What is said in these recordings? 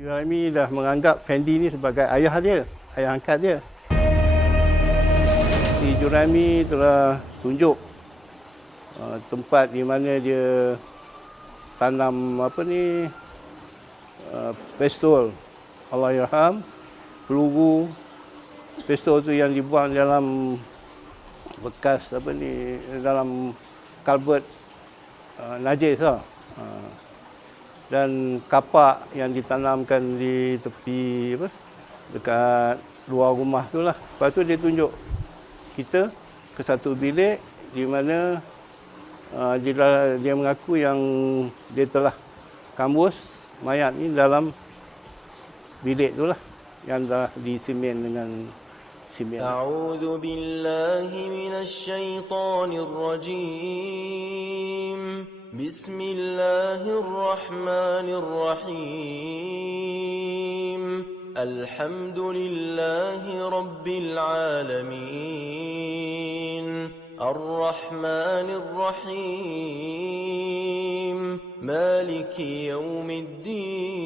Jurami dah menganggap Fendi ni sebagai ayah dia, ayah angkat dia. Si Jurami telah tunjuk tempat di mana dia tanam pistol, Allahyarham, peluru. Pistol tu yang dibuang dalam bekas dalam kalbut najis lah. Dan kapak yang ditanamkan di tepi dekat luar rumah tu lah. Lepas tu dia tunjuk kita ke satu bilik di mana dia mengaku yang dia telah kambus mayat ni dalam bilik tu lah yang dah disimen dengan simen. A'udzu billahi minasy syaithanir rajim. Bismillahirrahmanirrahim. Alhamdulillahi rabbil alamin. Ar-Rahmanir Rahim. Maliki yaumiddin.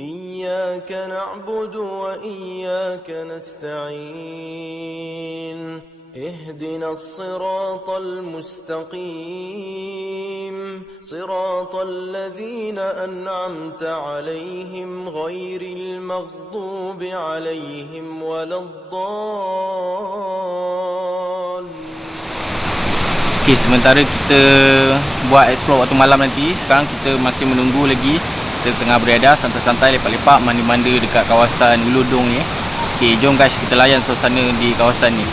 إياك نعبد وإياك نستعين اهدنا الصراط المستقيم صراط الذين أنعمت عليهم غير المغضوب عليهم ولا الضالين. Okay, sementara kita buat explore waktu malam nanti, sekarang kita masih menunggu lagi. Kita tengah beredar santai-santai, lepak-lepak, mandi-mandi dekat kawasan Uludong ni. Okay, jom guys kita layan suasana di kawasan ni.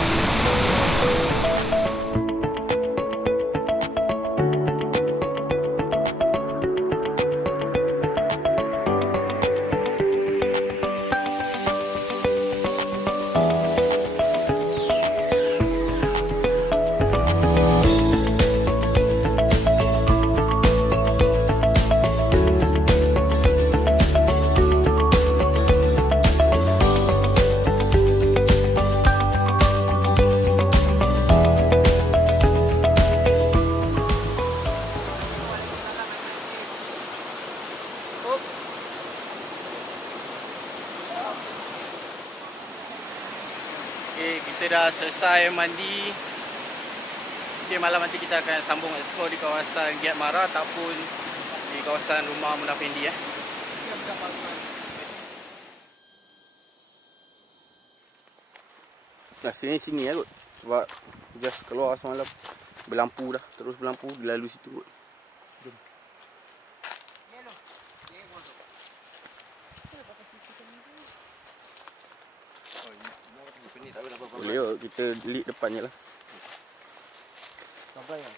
Okay, kita dah selesai mandi. Okay, malam nanti kita akan sambung explore di kawasan Giat Mara ataupun di kawasan rumah Munaf Fendi . Nah, sini ya kot. Sebab just keluar semalam berlampu dah, terus berlampu lalu situ kot. Jom. Boleh kot, kita delete depannya lah. Sampai kan?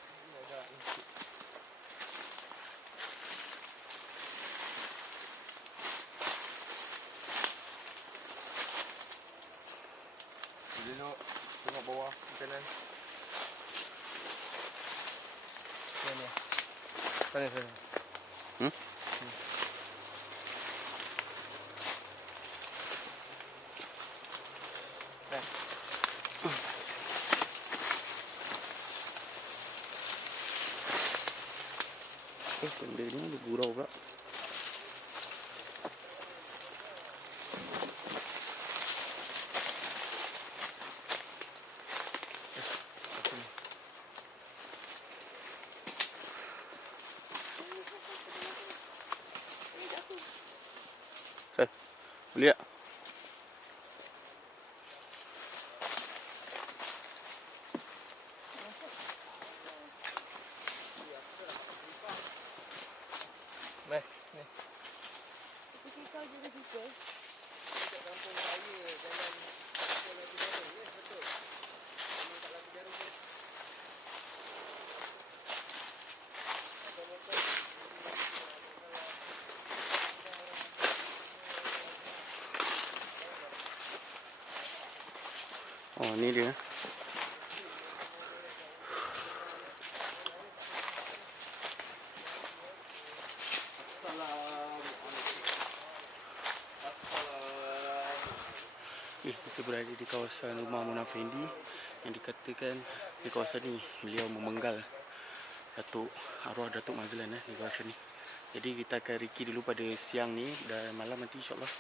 Duduk, tengok bawah kanan. Sana. Benda ni ada gurau pula. Boleh tak? Ni. Tapi kau juga suka. Dekat kampung raya jalan Labu Jarum ni betul. Ini kat Labu Jarum ni. Ada motor. Oh, ni dia. Kita berada di kawasan rumah Munaf Fendi yang dikatakan di kawasan ni beliau memenggal arwah Datuk Mazlan di kawasan ni. Jadi kita akan riki dulu pada siang ni, dan malam nanti insyaAllah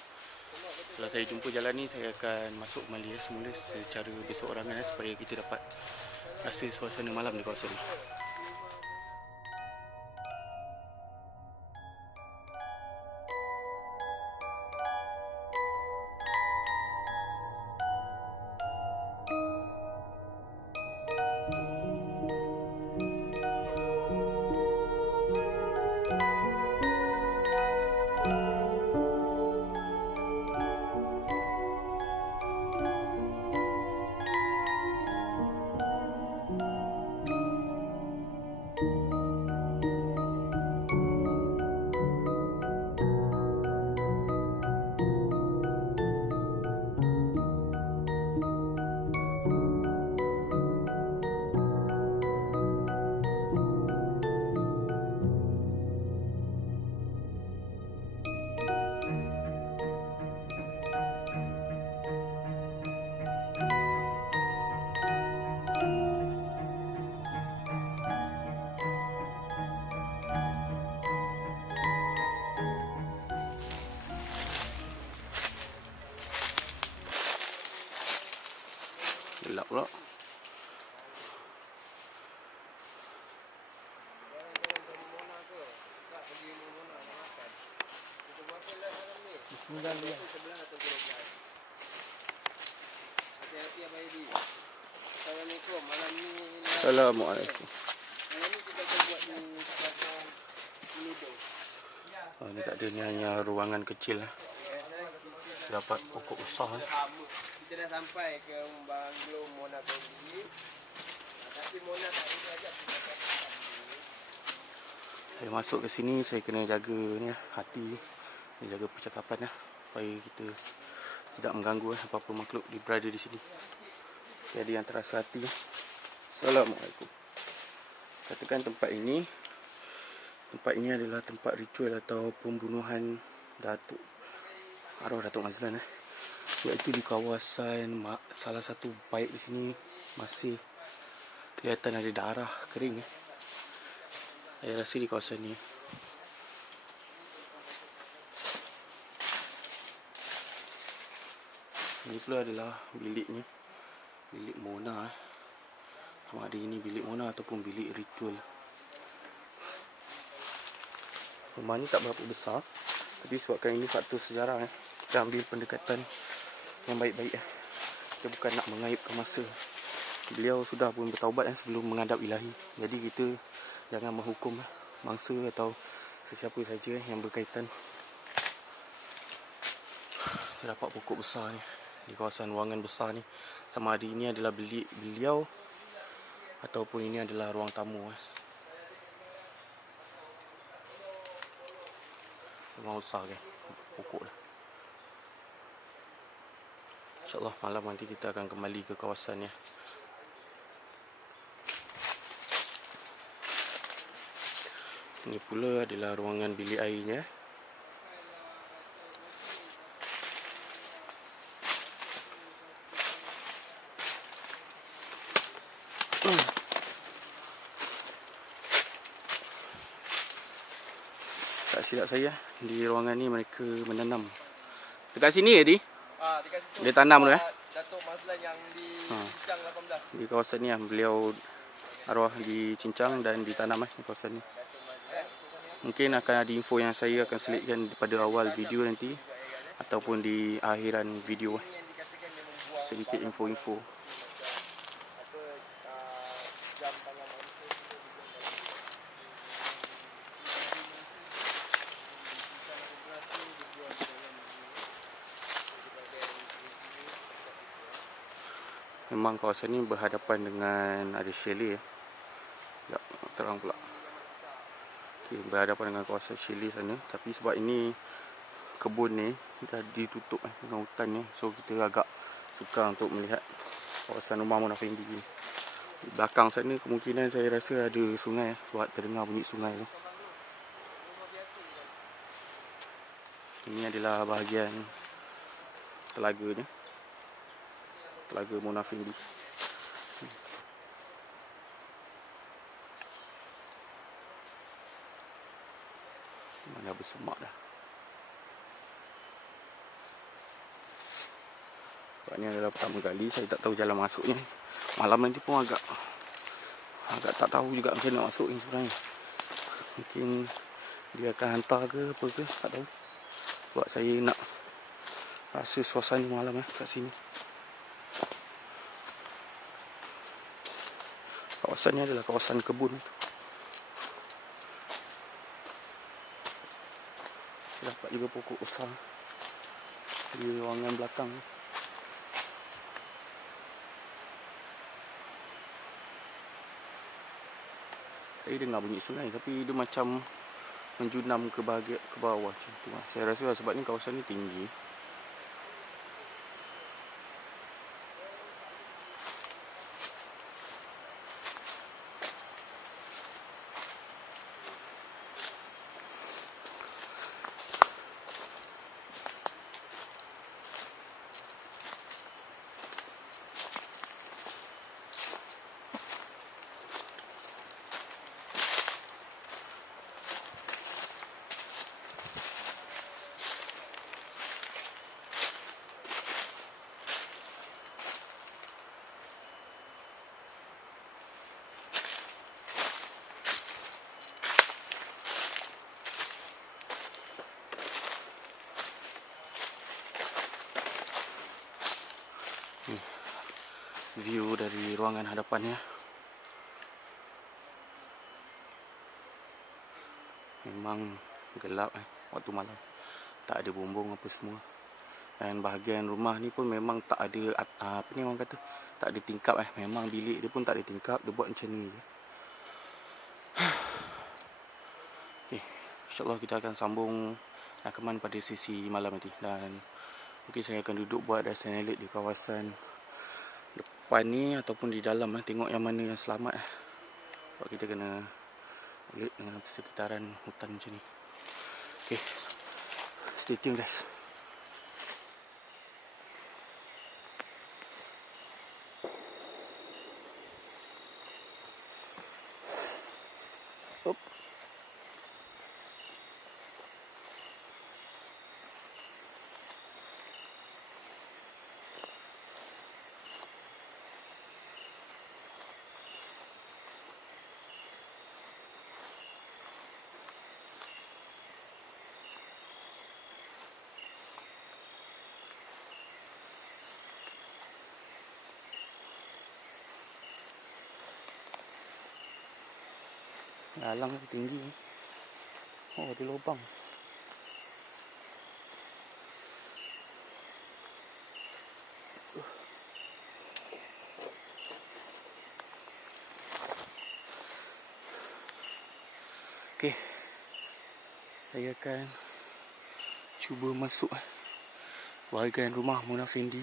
kalau saya jumpa jalan ni, saya akan masuk kembali semula secara berseorangan supaya kita dapat rasa suasana malam di kawasan ni. Gelap pula. Hati-hati Abang Edi. Assalamualaikum. Malam ni Assalamualaikum. malam ni kita akan buat di kawasan Meludong. Oh, ni tak ada, ni hanya ruangan kecil lah. Dapat pokok besar lah. Kita dah sampai ke banglo Mona Condi. Tapi Mona tak boleh ajak kita kat Saya masuk ke sini, saya kena jaga ni lah, hati, jaga percakapan lah, supaya kita tidak mengganggu apa-apa makhluk berada di sini. Jadi yang terasa hati. Assalamualaikum. Katakan tempat ini adalah tempat ritual atau pembunuhan Datuk arwah Datuk Mazlan, iaitu di kawasan salah satu baik di sini masih kelihatan ada darah kering. Saya rasa di kawasan ni. Ini pula adalah biliknya, bilik Mona. Sama ada ini bilik Mona ataupun bilik ritual. Rumah ni tak berapa besar, tapi sebabkan ini faktor sejarah, kita ambil pendekatan yang baik-baik. Kita bukan nak mengaibkan masa. Beliau sudah pun bertaubat sebelum menghadap ilahi. Jadi kita jangan menghukum mangsa atau sesiapa saja yang berkaitan. Terdapat pokok besar ni di kawasan ruangan besar ni. Sama ada ini adalah bilik beliau ataupun ini adalah ruang tamu. Memang besar kan pokok dah. InsyaAllah malam nanti kita akan kembali ke kawasan ya. Ini pula adalah ruangan bilik airnya. Tak silap saya, di ruangan ni mereka menanam. Dekat sini ya, Di? dekat situ. Dia tanam tu Datuk Mazlan yang di Cincang 18. Di kawasan ni beliau arwah di Cincang dan ditanam di kawasan ni. Mungkin akan ada info yang saya akan selitkan pada awal video nanti ataupun di akhiran video. Sedikit info-info. Memang kawasan ni berhadapan dengan ada chalet ya. Sekejap, terang pula. Okay, berhadapan dengan kawasan chalet sana. Tapi sebab ini kebun ni dah ditutup dengan hutan ni, so kita agak sukar untuk melihat kawasan rumah Mona Fendi ni. Di belakang sana kemungkinan saya rasa ada sungai sebab terdengar bunyi sungai tu. Ini adalah bahagian telaga ni. Telaga Mona Fendi. dah bersemak dah. Sebab ni adalah pertama kali saya tak tahu jalan masuknya. Malam nanti pun agak tak tahu juga macam nak masuk ni sebenarnya. Mungkin dia akan hantar ke apa ke, tak tahu. Sebab saya nak rasa suasana malam kat sini. Kawasan ni adalah kawasan kebun tu. Dapat juga pokok besar di ruangan belakang. Saya dengar bunyi sungai tapi dia macam menjunam ke bawah macam tu. Saya rasa sebab ni kawasan ni tinggi. View dari ruangan hadapannya. Memang gelap waktu malam. Tak ada bumbung apa semua. Dan bahagian rumah ni pun memang tak ada apa ni orang kata, tak ada tingkap Memang bilik dia pun tak ada tingkap, dia buat macam ni je. Okay, InsyaAllah kita akan sambung rakaman pada sesi malam nanti. Dan mungkin saya akan duduk buat dasar elit di kawasan depan ni ataupun di dalam tengok yang mana yang selamat sebab kita kena ulit dengan sekitaran hutan macam ni. Okay, stay tune guys. Alang tinggi. Oh, ada lubang. Okey. Saya akan cuba masuk bahagian rumah Mona Fendi.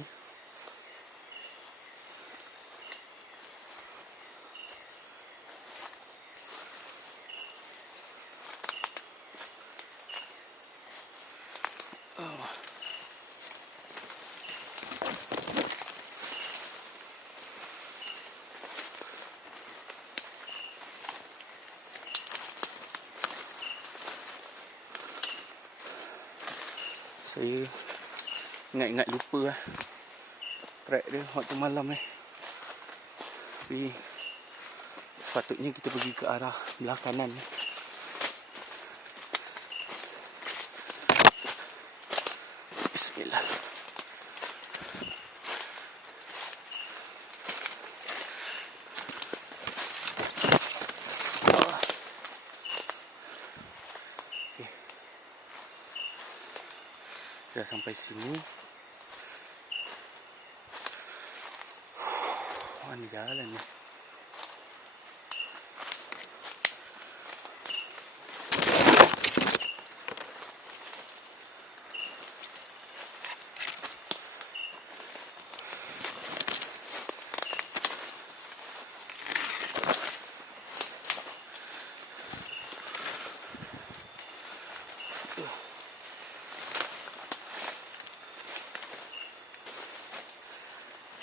Saya ingat-ingat lupa track dia waktu malam Tapi sepatutnya kita pergi ke arah belah kanan Bismillah. Dah sampai sini. Mana jalan ni?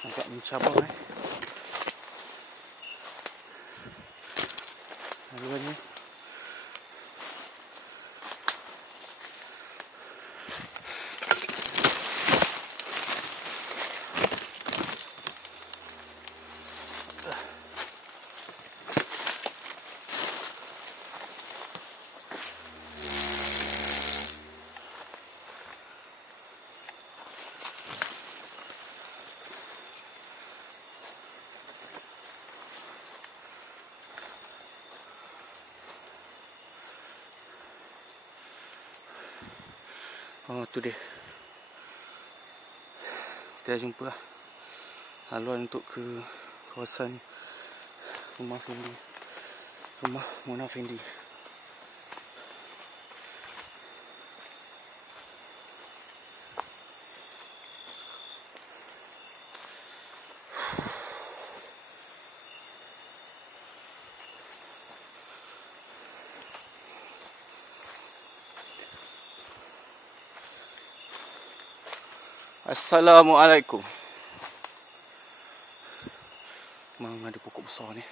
Agak mencabar Laluannya Oh, tu dia. Kita dah jumpa lah haluan untuk ke kawasan rumah Fendi, rumah Mona Fendi. Assalamualaikum. Memang ada pokok besar ni.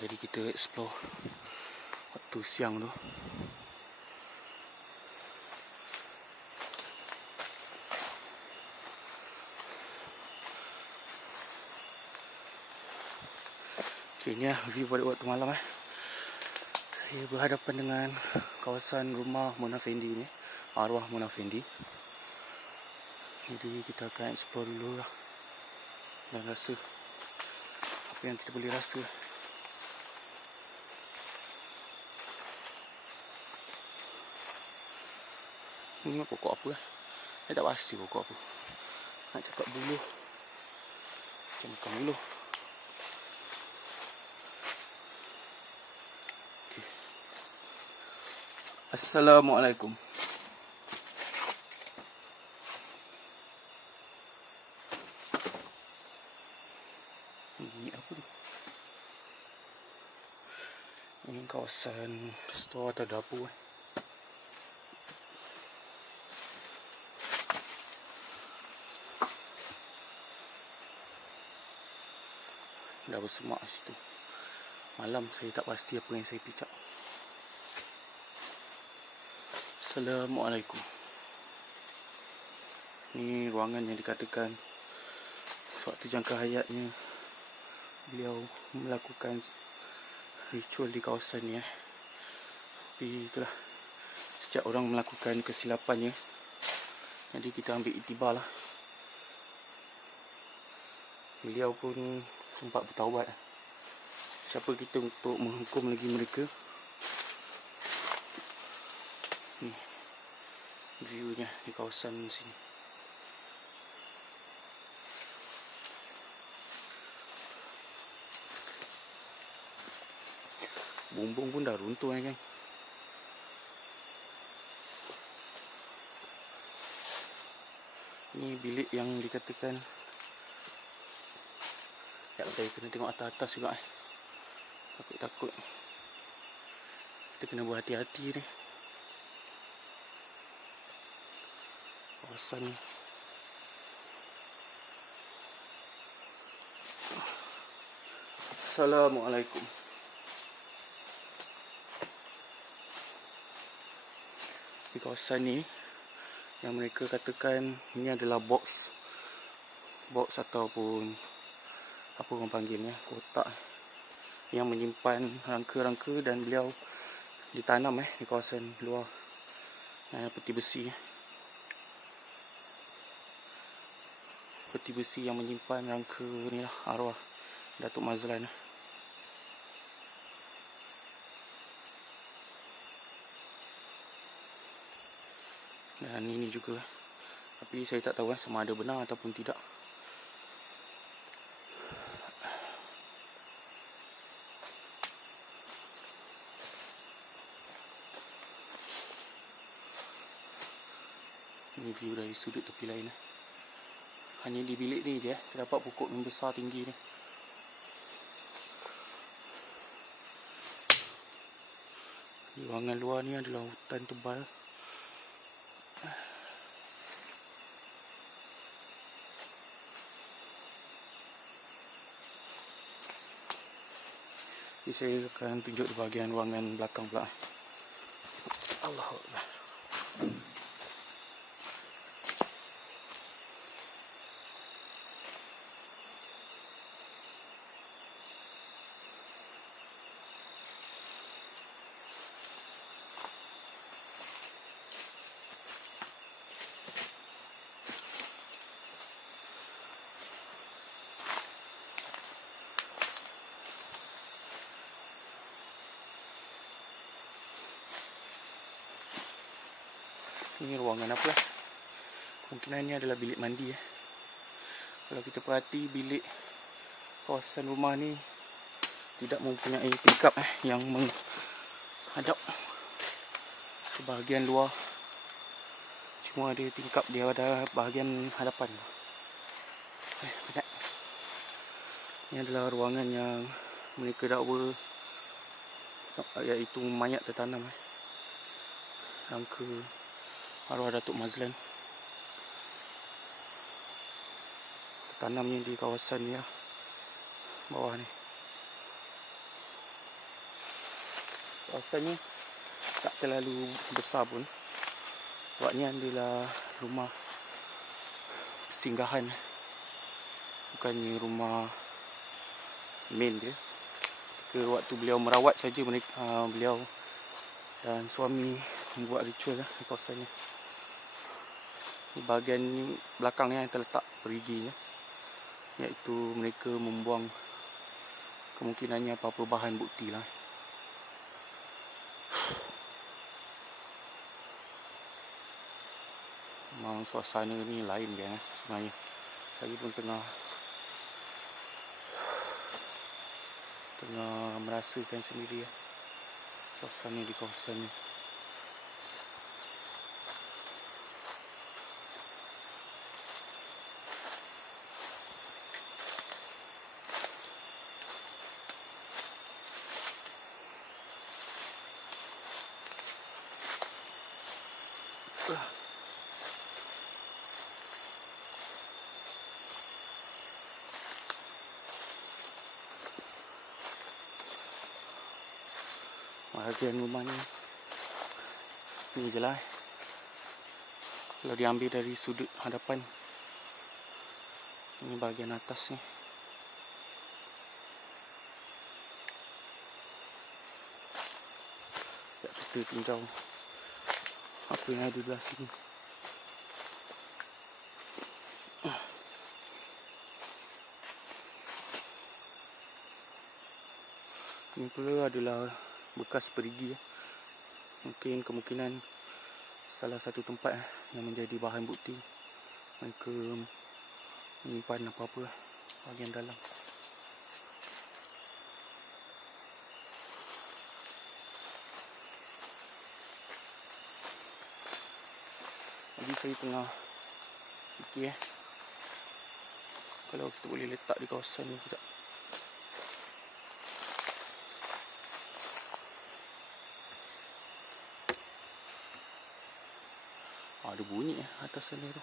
Jadi kita explore waktu siang tu. Okay, ni lah view pada waktu malam. Saya berhadapan dengan kawasan rumah Mona Fendi ni, arwah Mona Fendi. Jadi kita akan explore dulu lah dan rasa apa yang kita boleh rasa. Ini pokok apa lah? Saya tak pasti pokok apa. Nak cakap buluh, macam bukan buluh. Okay. Assalamualaikum. Ini apa tu? Ini kawasan store atau dapur. Dah bersemak situ. Malam saya tak pasti apa yang saya picak. Assalamualaikum. Ini ruangan yang dikatakan sewaktu jangka hayatnya beliau melakukan ritual di kawasan ni. Tapi itulah, setiap orang melakukan kesilapannya. Jadi kita ambil iktibar lah. Beliau pun sempat bertaubat. Siapa kita untuk menghukum lagi mereka? Ni view-nya di kawasan sini. Bumbung pun dah runtuh kan. Ni bilik yang dikatakan, saya kena tengok atas-atas juga. Takut-takut. Kita kena berhati-hati ni. Kawasan ni. Assalamualaikum. Di kawasan ni yang mereka katakan ini adalah box ataupun apa orang panggilnya, kotak yang menyimpan rangka-rangka, dan beliau ditanam di kawasan luar peti besi. Peti besi yang menyimpan rangka ni lah arwah Datuk Mazlan. Dan ini juga, tapi saya tak tahu sama ada benar ataupun tidak. Ini view dari sudut tepi lain. Hanya di bilik ni je terdapat pokok yang besar tinggi ni. Di ruangan luar ni adalah hutan tebal. Jadi saya akan tunjuk di bahagian ruangan belakang pula. Allahuakbar. Ini ruangan apa? Kemungkinan ini adalah bilik mandi. Kalau kita perhati, bilik kawasan rumah ni tidak mempunyai tingkap yang menghadap ke bahagian luar. Cuma ada tingkap dia pada bahagian hadapan. Penat. Ini adalah ruangan yang mereka dakwa iaitu mayat tertanam. Rangka arwah Datuk Mazlan. Tertanamnya di kawasan ni bawah ni. Kawasan ni tak terlalu besar pun. Sebab ni adalah rumah singgahan. Bukannya rumah main dia. Waktu beliau merawat saja beliau dan suami membuat ritual di kawasan ni. Di bahagian ni, belakang ni yang terletak periginya, iaitu mereka membuang kemungkinannya apa-apa bahan bukti lah. Memang suasana ni lain kan sebenarnya. Saya pun tengah merasakan sendiri suasana di kawasan ni. Bahagian rumah ni je lah. Kalau diambil dari sudut hadapan, ini bahagian atas ni. Tak kita tinjau apa yang ada di belah sini. Ini pula adalah bekas perigi. Mungkin kemungkinan salah satu tempat yang menjadi bahan bukti mereka menyimpan apa-apa bahagian dalam. Jadi saya tengah fikir kalau kita boleh letak di kawasan ni kita. Ada bunyi atas sana tu.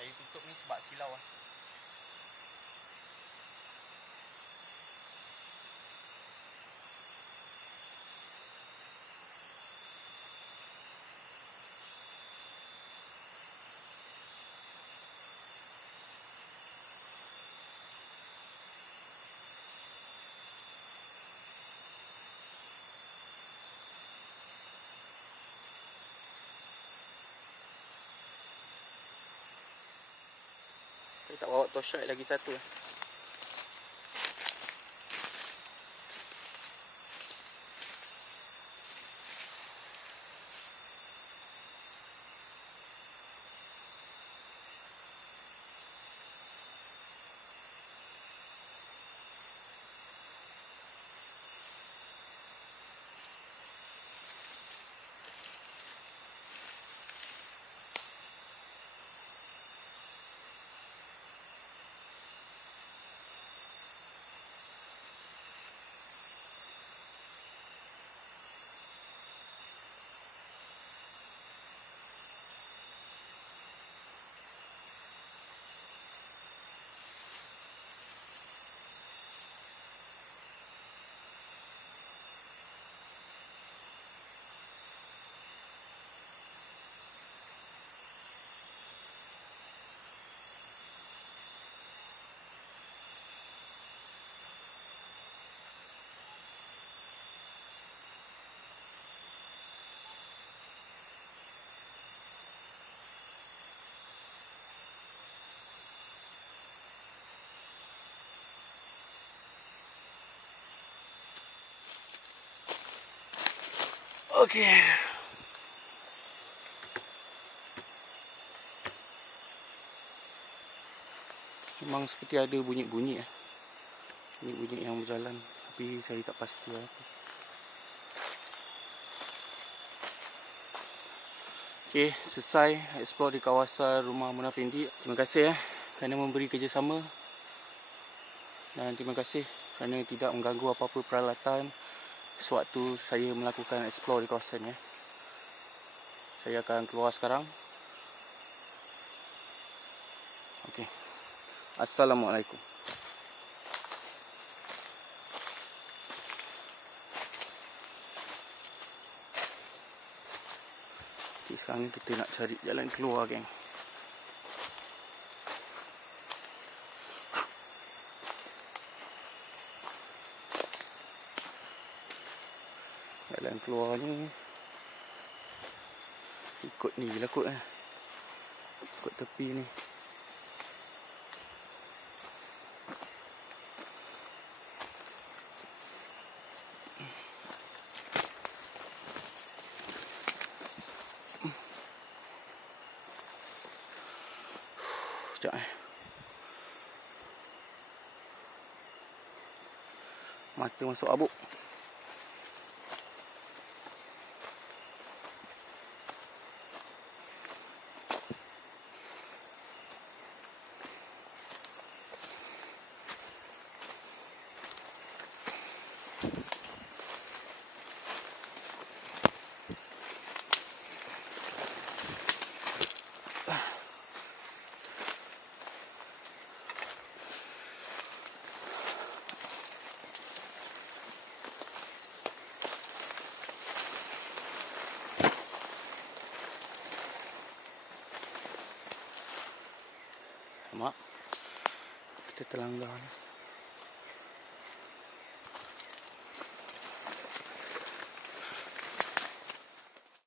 Saya tutup ni sebab silau Saya tak bawa torchlight lagi satu. Okey. Memang seperti ada bunyi-bunyi bunyi-bunyi yang berjalan, tapi saya tak pasti apa. Okey, selesai explore di kawasan rumah Munaf Fendi. Terima kasih kerana memberi kerjasama, dan terima kasih kerana tidak mengganggu apa-apa peralatan sewaktu saya melakukan explore di kawasan ya. Saya akan keluar sekarang. Okey. Assalamualaikum. Okay, sekarang ni kita nak cari jalan keluar, geng. Jalan keluar ni ikut ni lah kot ikut tepi ni. Sekejap mata masuk abuk. Mak, kita terlanggar ni.